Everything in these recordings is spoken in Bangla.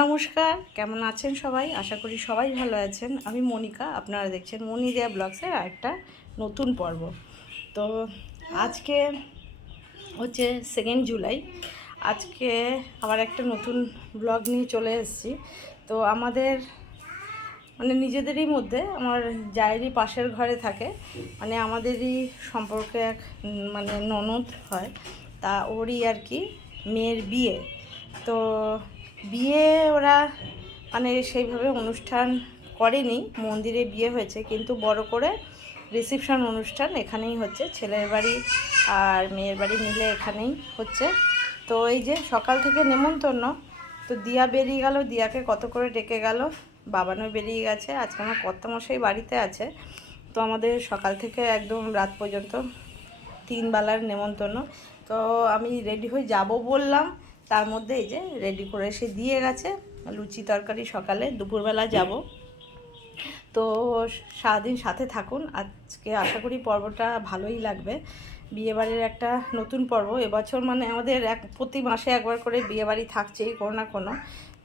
নমস্কার, কেমন আছেন সবাই? আশা করি সবাই ভালো আছেন। আমি মনিকা, আপনারা দেখছেন মনিদিয়া ব্লগসের আরেকটা নতুন পর্ব। তো আজকে হচ্ছে 2 জুলাই। আজকে আবার একটা নতুন ব্লগ নিয়ে চলে এসেছি। তো আমাদের নিজেদেরই মধ্যে আমার জায়েরই পাশের ঘরে থাকে, আমাদেরই সম্পর্কে এক ননদ হয়, তা ওরই আর কি মেয়ের বিয়ে। তো বিয়ে ওরা সেইভাবে অনুষ্ঠান করেনি, মন্দিরে বিয়ে হয়েছে, কিন্তু বড় করে রিসেপশন অনুষ্ঠান এখানেই হচ্ছে, ছেলের বাড়ি আর মেয়ের বাড়ি মিলে এখানেই হচ্ছে। তো এই যে সকাল থেকে নেমন্তন্ন, তো দিয়া বেরিয়ে গেল, দিয়াকে কত করে ডেকে গেল, বাবানও বেরিয়ে গেছে। আজকে আমার কর্তামশাই বাড়িতে আছে। তো আমাদের সকাল থেকে একদম রাত পর্যন্ত 3 বেলার নেমন্তন্ন। তো আমি রেডি হয়ে যাব বললাম, তার মধ্যে এই যে রেডি করে এসে দিয়ে গেছে লুচি তরকারি। সকালে দুপুরবেলা যাব। তো সারাদিন সাথে থাকুন, আজকে আশা করি পর্বটা ভালোই লাগবে। বিয়েবাড়ির একটা নতুন পর্ব এবছর, আমাদের প্রতি মাসে একবার করে বিয়েবাড়ি থাকছেই কোনো না কোনো।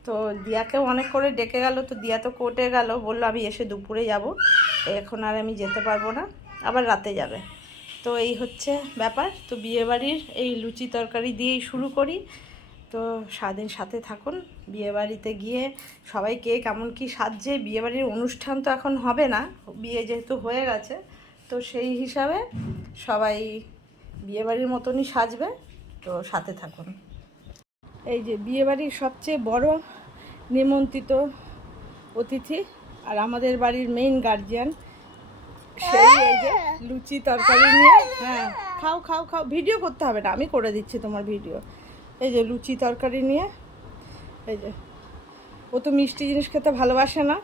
তো দিয়াকেও অনেক করে ডেকে গেল, তো দিয়া তো কোর্টে গেল, বললো আমি এসে দুপুরে যাব, এখন আর আমি যেতে পারবো না, আবার রাতে যাবে। তো এই হচ্ছে ব্যাপার। তো বিয়েবাড়ির এই লুচি তরকারি দিয়েই শুরু করি। তো সারাদিন সাথে থাকুন। বিয়েবাড়িতে গিয়ে সবাই কে কেমন কি সাজছে, বিয়েবাড়ির অনুষ্ঠান তো এখন হবে না, বিয়ে যেহেতু হয়ে গেছে, তো সেই হিসাবে সবাই বিয়েবাড়ির মতনই সাজবে। তো সাথে থাকুন। এই যে বিয়েবাড়ির সবচেয়ে বড় নিমন্ত্রিত অতিথি আর আমাদের বাড়ির মেইন গার্জিয়ান, সেই এই যে লুচি তরকারি নিয়ে, হ্যাঁ খাও খাও খাও, ভিডিও করতে হবে না, আমি করে দিচ্ছি তোমার ভিডিও। এই যে লুচি তরকারি নিয়ে, এই যে ও তো মিষ্টি জিনিস খেতে ভালোবাসে না,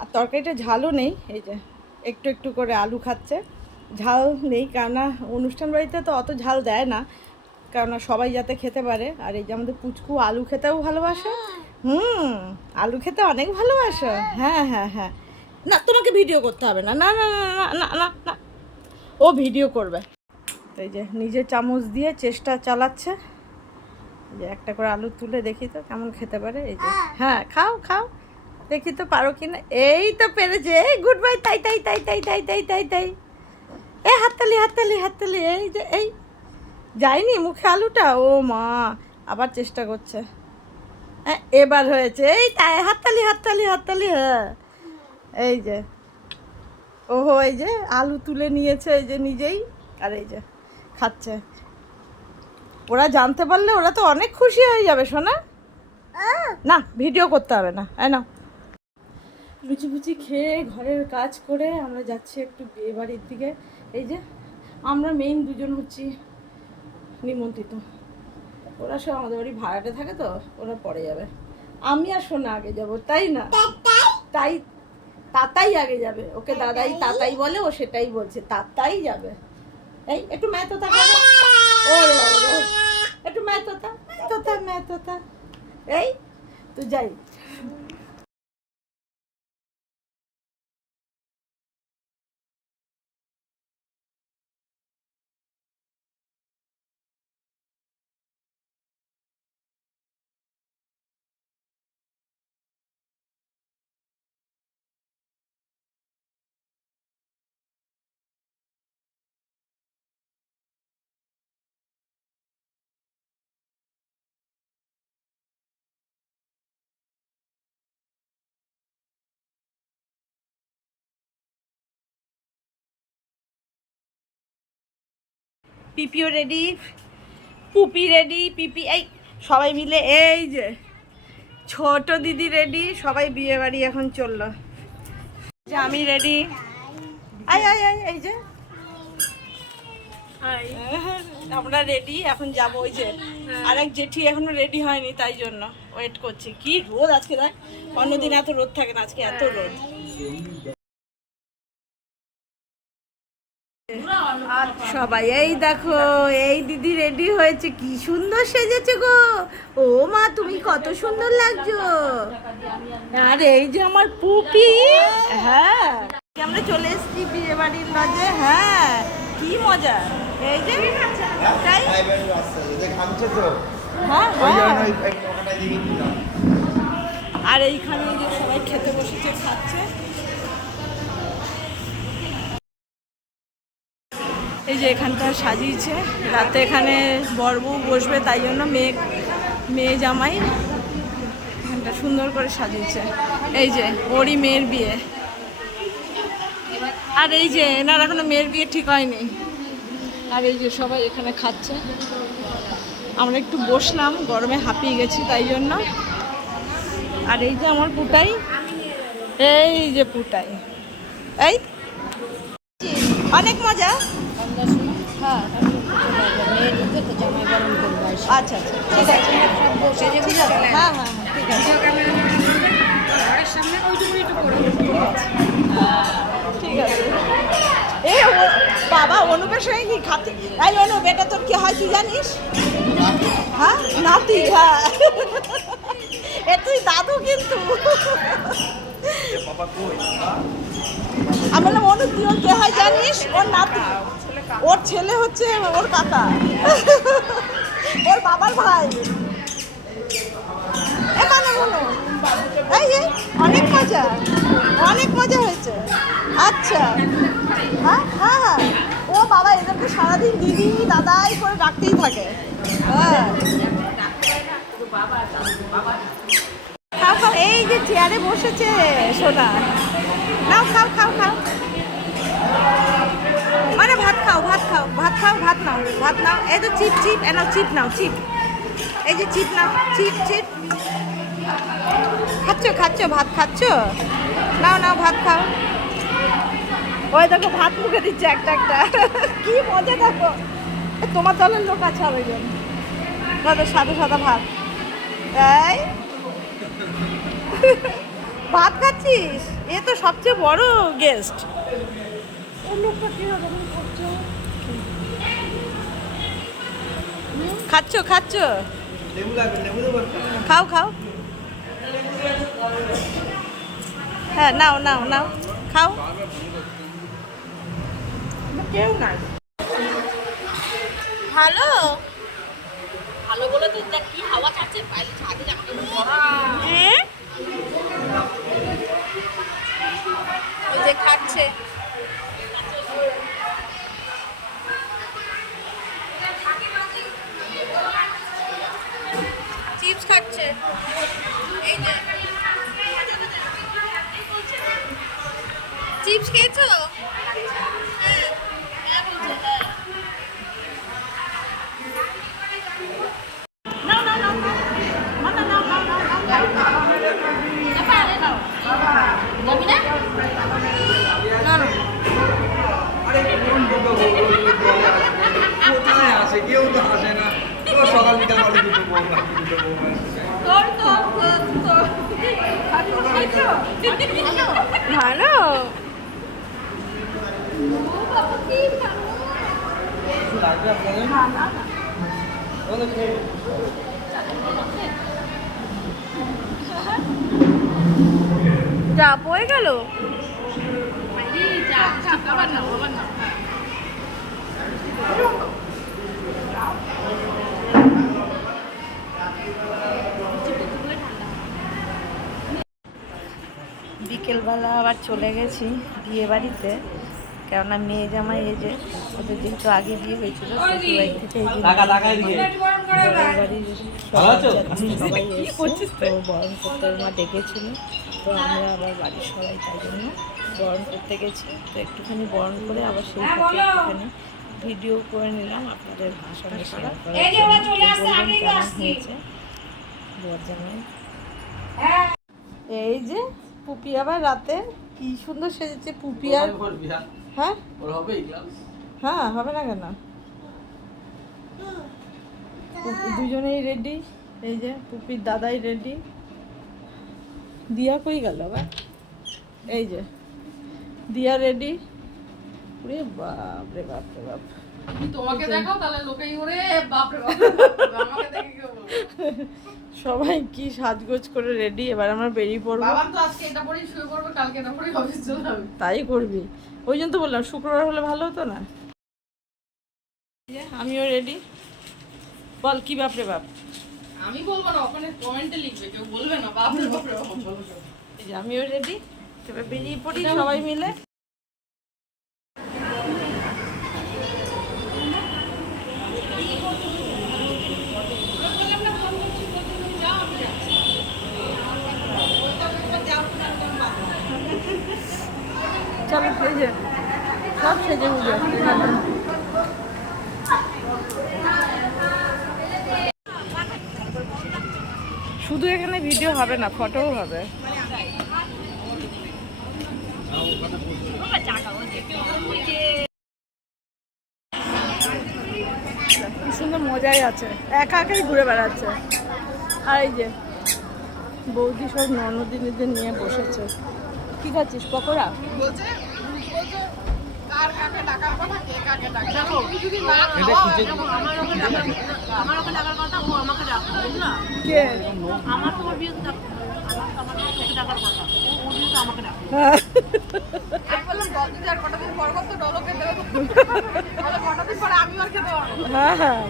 আর তরকারিটা ঝালও নেই। এই যে একটু একটু করে আলু খাচ্ছে, ঝাল নেই, কেননা অনুষ্ঠান বাড়িতে তো অত ঝাল দেয় না, কেননা সবাই যাতে খেতে পারে। আর এই যে আমাদের পুচকু আলু খেতেও ভালোবাসে। আলু খেতে অনেক ভালোবাসো? হ্যাঁ হ্যাঁ হ্যাঁ। না, তোমাকে ভিডিও করতে হবে না, না না না না না না না, ও ভিডিও করবে। এই যে নিজে চামচ দিয়ে চেষ্টা চালাচ্ছে, যে একটা করে আলু তুলে দেখি তো কেমন খেতে পারে। এই যে হ্যাঁ খাও খাও, দেখি তো পারো কিনা। এই তো পেরেছে, এই গুড বাই, তাই তাই তাই তাই তাই তাই তাই তাই, এই হাততালি হাততালি হাততালি। এই যে এই যায়নি মুখে আলুটা, ও মা আবার চেষ্টা করছে। হ্যাঁ এবার হয়েছে, এই তাই হাততালি হাততালি হাততালি। হ্যাঁ এই যে ওহো, এই যে আলু তুলে নিয়েছে, এই যে নিজেই, আর এই যে খাচ্ছে। ওরা জানতে পারলে ওরা তো অনেক খুশি হয়ে যাবে সোনা। না ভিডিও করতে হবে না, না। লুচি ফুচি খেয়ে ঘরের কাজ করে আমরা যাচ্ছি একটু বিয়ে বাড়ির দিকে। এই যে আমরা মেইন দুজন হচ্ছি নিমন্ত্রিত, ওরা সব আমাদের বাড়ি ভাড়াটে থাকে, তো ওরা পরে যাবে, আমি আর সোনা আগে যাব, তাই না? তাই তাতাই আগে যাবে, ওকে দাদাই তাতাই বলে, ও সেটাই বলছে, তাতাই যাবে। এই একটু ম্যাথতা করো, ওরে বাবা, একটু ম্যাথতা ম্যাথতা ম্যাথতা। এই তো যাই। পিপিও রেডি, পুপি রেডি, পিপি এই সবাই মিলে, এই যে ছোট দিদি রেডি, সবাই বিয়ে বাড়ি এখন চললো। যে আমি রেডি, আই আই আই, এই যে আমরা রেডি, এখন যাব। ওই যে আরেক জেঠি এখনো রেডি হয়নি, তাই জন্য ওয়েট করছি। কি রোদ আজকে, দেখ অন্যদিন এত রোদ থাকে না, আজকে এত রোদ। সবাই এই দেখো, এই দিদি রেডি হয়েছে, কি সুন্দর সেজেছে গো। ও মা, তুমি কত সুন্দর লাগছো। আর এই যে আমার পুপি, হ্যাঁ আমরা চলে এসেছি বিয়ে বাড়ির লজে। হ্যাঁ কি মজা, এই যে তাই হ্যাঁ আর এইখানে যে সবাই খেতে বসেছে, খাচ্ছে। এই যে এখানটা সাজিয়েছে, রাতে এখানে বরবউ বসবে, তাই জন্য মেয়ে জামাই এখানটা সুন্দর করে সাজিয়েছে। এই যে ওরই মেয়ের বিয়ে, আর এই যে এনার এখনো মেয়ের বিয়ে ঠিক হয়নি। আর এই যে সবাই এখানে খাচ্ছে, আমরা একটু বসলাম, গরমে হাঁপিয়ে গেছি তাই জন্য। আর এই যে আমার পুটাই, এই যে পুটাই, এই অনেক মজা। হ্যাঁ আচ্ছা আচ্ছা ঠিক আছে, ঠিক আছে, হ্যাঁ হ্যাঁ ঠিক আছে, ঠিক আছে। এই বাবা অনুপের সঙ্গে কি খাতে, এই অনুপ এটা তোর কি হয় তুই জানিস? হ্যাঁ নাতি, হ্যাঁ এ তুই দাদু কিন্তু। আমি বললাম অনুপ তুই ওর কে হয় জানিস? ওর নাতি, ওর ছেলে হচ্ছে ওর কাকা, ওর বাবার ভাই। এ মানে বলো, এই অনেক মজা, অনেক মজা হয়েছে। আচ্ছা হ্যাঁ হ্যাঁ হ্যাঁ, ও বাবা এদেরকে সারাদিন দিদি দাদাই করে ডাকতেই থাকে। হ্যাঁ খাও খাও, এই যে চেয়ারে বসেছে সোনা, নাও খাও খাও খাও, মানে ভাত খাও ভাত খাও ভাত খাও, ভাত নাও ভাত নাও। এই তো চিপ চিপ, এ নাও চিপ নাও চিপ, এই যে চিপ নাও চিপ চিপ। খাচ্ছ খাচ্ছ ভাত খাচ্ছ, নাও নাও ভাত খাও। ওই দেখো ভাত মুখে দিচ্ছে একটা একটা, কি মজা দেখো। তোমার দলের লোক আছে আরেকজন, দাদা সাদা সাদা ভাত, এই ভাত খাচ্ছিস, এ তো সবচেয়ে বড় গেস্ট। খাচ্ছ খাচ্ছ, খাও খাও, হ্যাঁ নাও নাও নাও খাও। কেউ নাই ভালো ভালো বলে তো দেখ কি হাওয়া ছাড়ছে, বাইরে ছাদে আমাকে ওই যে খাচ্ছে, চিপস খাচ্ছে, এই যে চিপস খেয়েছো? হ্যাঁ হ্যাঁ বলছে হ্যাঁ। নাও নাও নাও নাও নাও নাও নাও নাও, যাবি না? না না কোথায় আসে, কেউ তো আসে না। সকাল বিকাল বলে দুটো বৌমা, দুটো বৌমা। তোর তো ভালো লাগবে আপনাদের? যা পড়ে গেল। বিকেলবেলা আবার চলে গেছি বিয়ে বাড়িতে, কেননা মেয়ে জামাই এই যে ওদের যেহেতু আগে বিয়ে হয়েছিল শ্বশুরবাড়ি থেকে এই যে বাড়ির সবাই এসেছে, তো বরণ করতে মা ডেকেছিল, তো আমরা আবার বাড়ির সবাই তাই জন্য বরণ করতে গেছি। তো একটুখানি বরণ করে আবার সেই সাথে একটুখানি ভিডিও করে নিলাম আপনাদের সঙ্গে শেয়ার করার জন্য। বলবেন কেমন হয়েছে বর জামাই। এই যে পুপি আবার রাতে কি সুন্দর সেজেছে পুপি। আর হ্যাঁ হ্যাঁ হবে না কেন, দুজনেই রেডি। এই যে পুপির দাদাই রেডি, দিয়া কই গেল আবার, এই যে দিয়া রেডি। রে বাপ রে বাপ রে বাপ, তোমাকে দেখাও তাহলে লোকেই ওরে বাপ রে বাপ, আমাকে দেখে কেউ বলবে। সবাই কি সাজগোজ করে রেডি, এবার আমরা বেরিয়ে পড়বো। বাবা তো আজকে এটা পরেই শুয়ে পড়বে, কালকে এটা পরেই অফিস চলে যাবে। তাই করবি, ওই জন্য তো বললাম শুক্রবার হলে ভালো হতো না। আমিও রেডি, বল কি বাপ রে বাপ। আমি বলবো না, ওখানে কমেন্টে লিখবে, কেউ বলবে না বাপরে বাপরে বাপ। এই যে আমিও রেডি, এবার বেরিয়ে পড়ি সবাই মিলে। চলো সেজে সব সেজে বুঝে শুধু এখানে ভিডিও হবে না, ফটোও হবে। কি সুন্দর মজাই আছে, একা একাই ঘুরে বেড়াচ্ছে। আর এই যে বৌদি সব ননদিনীদের নিয়ে বসেছে। কি খাচ্ছিস, পকোড়া? বলছে কার কাকে ডাকার কথা, কে কাকে ডাকে। দেখো যদি না এটা খাওয়া খুঁজে হয়, আমার ওকে ডাকার কথা, ও আমাকে ডাকবে, বুঝলা? কে? আমার তোমার বিয়েতে ডাকবে, আমার ওকে ডাকার কথা, ও বিয়েতে আমাকে ডাকবে। আমি বললাম দল দিদি আর কটা দিন পর কত ডলকে দেবে, তাহলে কটা দিন পরে আমি আর খেতে পারবো। হ্যাঁ হ্যাঁ,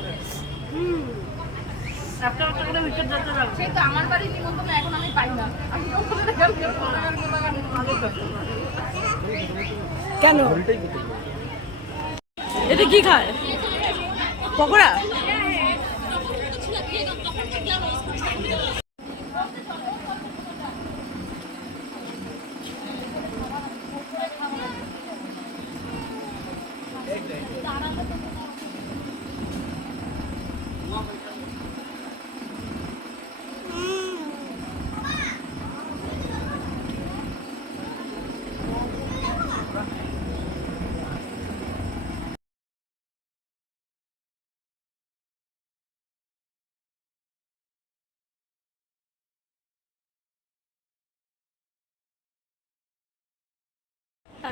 একটা একটা করে উইকেট যেতে যাবে। সেই তো আমার বাড়ি নিমন্ত্রণ এখন আমি পাই না। আমি যখন দেখলাম যে কেন? এটা কি খায়? পকোড়া?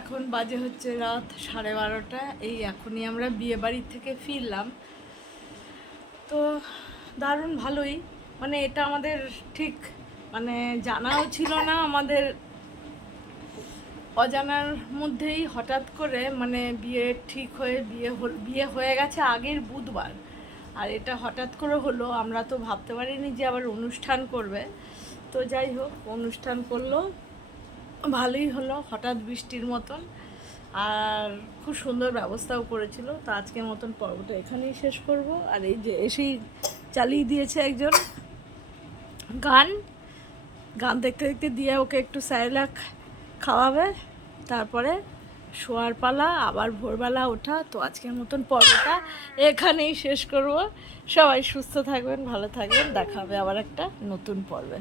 এখন বাজে হচ্ছে রাত 12:30। এই এখনই আমরা বিয়ে বাড়ির থেকে ফিরলাম। তো দারুণ ভালোই, মানে এটা আমাদের ঠিক মানে জানাও ছিল না, আমাদের অজানার মধ্যেই হঠাৎ করে মানে বিয়ে ঠিক হয়ে বিয়ে হয়ে গেছে আগের বুধবার। আর এটা হঠাৎ করে হলো, আমরা তো ভাবতে পারিনি যে আবার অনুষ্ঠান করবে। তো যাই হোক, অনুষ্ঠান করলো, ভালোই হলো, হঠাৎ বৃষ্টির মতন। আর খুব সুন্দর ব্যবস্থাও করেছিল। তো আজকের মতন পর্বটা এখানেই শেষ করব। আর এই যে এসেই চালিয়ে দিয়েছে একজন গান গান দেখতে দেখতে, দিয়ে ওকে একটু স্যারেলাক খাওয়াবে, তারপরে শোয়ার পালা, আবার ভোরবেলা ওঠা। তো আজকের মতন পর্বটা এখানেই শেষ করব। সবাই সুস্থ থাকবেন, ভালো থাকবেন, দেখা হবে আবার একটা নতুন পর্বে।